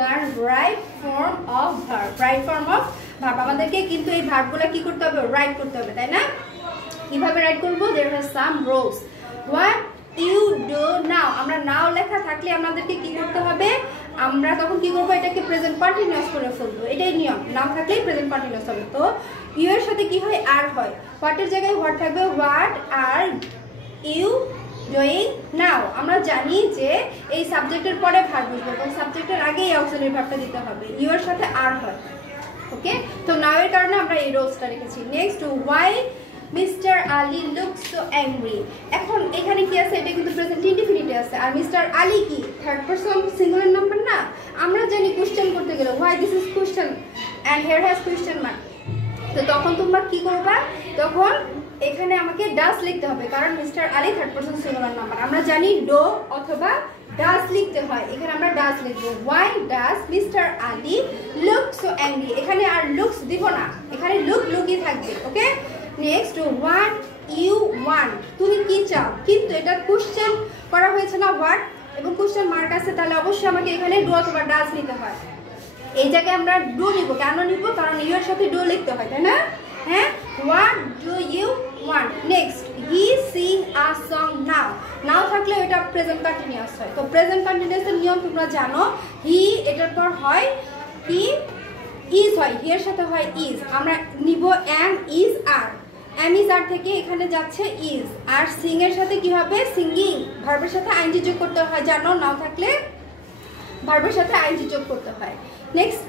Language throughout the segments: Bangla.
learn right form of verb. Right form of verb. আমাদেরকে কিন্তু এই ভার্বগুলো কি করতে হবে? রাইট করতে হবে, তাই না? কিভাবে রাইট করব? There are some rules. What you do now. আমরা নাও লেখা থাকলে আমাদেরকে কি করতে হবে? আমরা তখন কি করব? এটাকে প্রেজেন্ট কন্টিনিউয়াস করে ফেলবো। এটাই নিয়ম। নাও থাকলেই প্রেজেন্ট কন্টিনিউয়াস হবে। তো ইউ এর সাথে কি হয়? আর হয়। হোয়াট এর জায়গায় হোয়াট থাকবে? What are you doing now. আমরা জানি যে এই সাবজেক্টের পরে ভার্ব বসবে এবং সাবজেক্টের আগে এই অক্সিলারি ভার্বটা দিতে হবে। ইউ এর সাথে আর হয়। ওকে, তো নাও এর কারণে আমরা এই রোজটা রেখেছি। Next, why mister Ali looks so angry. এখন এখানে কি আছে? এটা কিন্তু প্রেজেন্ট ইনডিফিনিটে আছে। আর মিস্টার আলী কি থার্ড পারসন সিঙ্গুলার নাম্বার না? আমরা জানি কোশ্চেন করতে গেলে why this is question and here has question mark. তো তখন তোমরা কি করবা? তখন এখানে আমাকে ডাস লিখতে হবে, কারণ mister Ali third person singular number. আমরা জানি ডো অথবা ডাস লিখতে হয়। এখানে আমরা ডাস লিখবো। Why does mister Ali look so angry. এখানে আর লুকস দিব না, এখানে লুকই থাকবে। ওকে, নেক্সট, হোয়াট ইউ ওয়ান্ট। তুমি কি চাও? কিন্তু এটা কোশ্চেন করা হয়েছে না হোয়াট, এবং কোশ্চেন মার্ক আছে, তাহলে অবশ্যই আমাকে এখানে ডু অথবা ডাস নিতে হয়। এই জায়গায় আমরা ডু নিব। কেন নিব? কারণ ইউ এর সাথে ডু লিখতে হয়, তাই না? হ্যাঁ, what do you want. Next, he sing a song now. Now থাকলে এটা প্রেজেন্ট কন্টিনিউয়াস হয়। তো প্রেজেন্ট কন্টিনিউয়াসের নিয়ম তোমরা জানো। হি এটার পর হয় হি, ইজ হয়, হি এর সাথে হয় ইজ। আমরা নিব am is are. Am is are থেকে এখানে যাচ্ছে ইজ। আর সিং এর সাথে কি হবে? সিঙ্গিং। ভার্বের সাথে আইএনজি যোগ করতে হয়, জানো? নাও থাকলে ভার্বের সাথে আইএনজি যোগ করতে হয়। Next,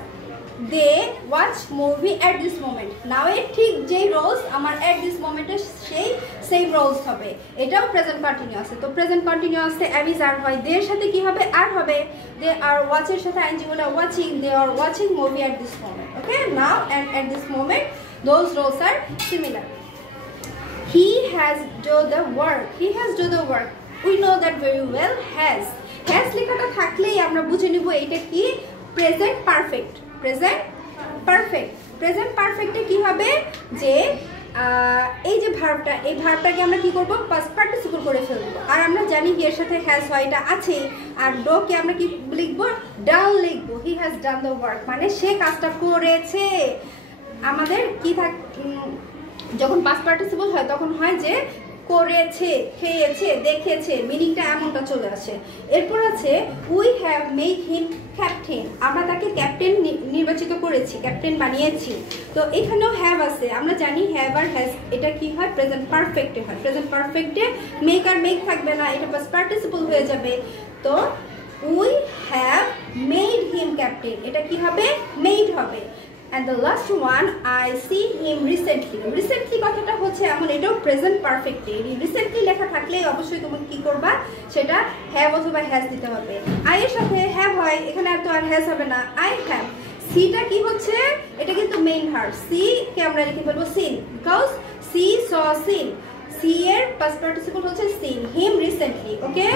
they watch movie at this moment. Now এর ঠিক যেই রোলস আমার অ্যাট দিস মোমেন্টে সেই সেম রোলস হবে। এটাও প্রেজেন্ট কন্টিনিউয়াসে। তো প্রেজেন্ট কন্টিনিউয়াসে এম ইজ আর হয়। দের সাথে কি হবে? আর হবে। দে আর ওয়াচের সাথে আইএনজি হলো watching. They are watching movie at this moment. Okay, now and at this moment those roles are similar. He has done the work. He has done the work. We know that very well. Has লেখাটা থাকলেই আমরা বুঝে নিব এটা কি? Present perfect. Present perfect. প্রেজেন্ট পারফেক্টে কি হবে? যে এই যে ভার্বটা, এই ভার্বটাকে আমরা কি করব? পাস্ট পার্টিসিপল করে ফেলবো। আর আমরা জানি কি এর সাথে হ্যাজ হয়, এটা আছে। আর ডো কে আমরা কি লিখবো? ডান লিখবো। He has done the work, মানে সে কাজটা করেছে। আমাদের কি যখন পাস্ট পার্টিসিপল হয় তখন হয় যে করেছে, খেয়েছে, দেখেছে, মিনিংটা এমনটা চলে আসে। এরপর আছে we have made him captain. আমরা তাকে ক্যাপ্টেন নির্বাচিত করেছি, ক্যাপ্টেন বানিয়েছি। তো এখানেও হ্যাভ আছে। আমরা জানি হ্যাভ আর হ্যাজ এটা কি হয়? প্রেজেন্ট পারফেক্টে হয়। প্রেজেন্ট পারফেক্টে মেক আর মেক থাকবে না, এটা পাস্ট পার্টিসিপল হয়ে যাবে। তো we have made him captain, এটা কি হবে? মেড হবে। And the last one, I see him recently. Recently কথাটা হচ্ছে এমন, এটাও প্রেজেন্ট পারফেক্টে। রিসেন্টলি লেখা থাকলে অবশ্যই তুমি কি করবা? সেটা হ্যাভ অথবা হ্যাজ দিতে হবে। আই এর সাথে হ্যাভ হয়, এখানে আর তো আর হ্যাজ হবে না। I have. সিটা কি হচ্ছে? এটা কিন্তু মেইন ভার্ব। সি কে আমরা লিখে ফেলবো seen, because see saw seen. See এর পাস্ট পার্টিসিপল হচ্ছে সিন। Him recently. ওকে।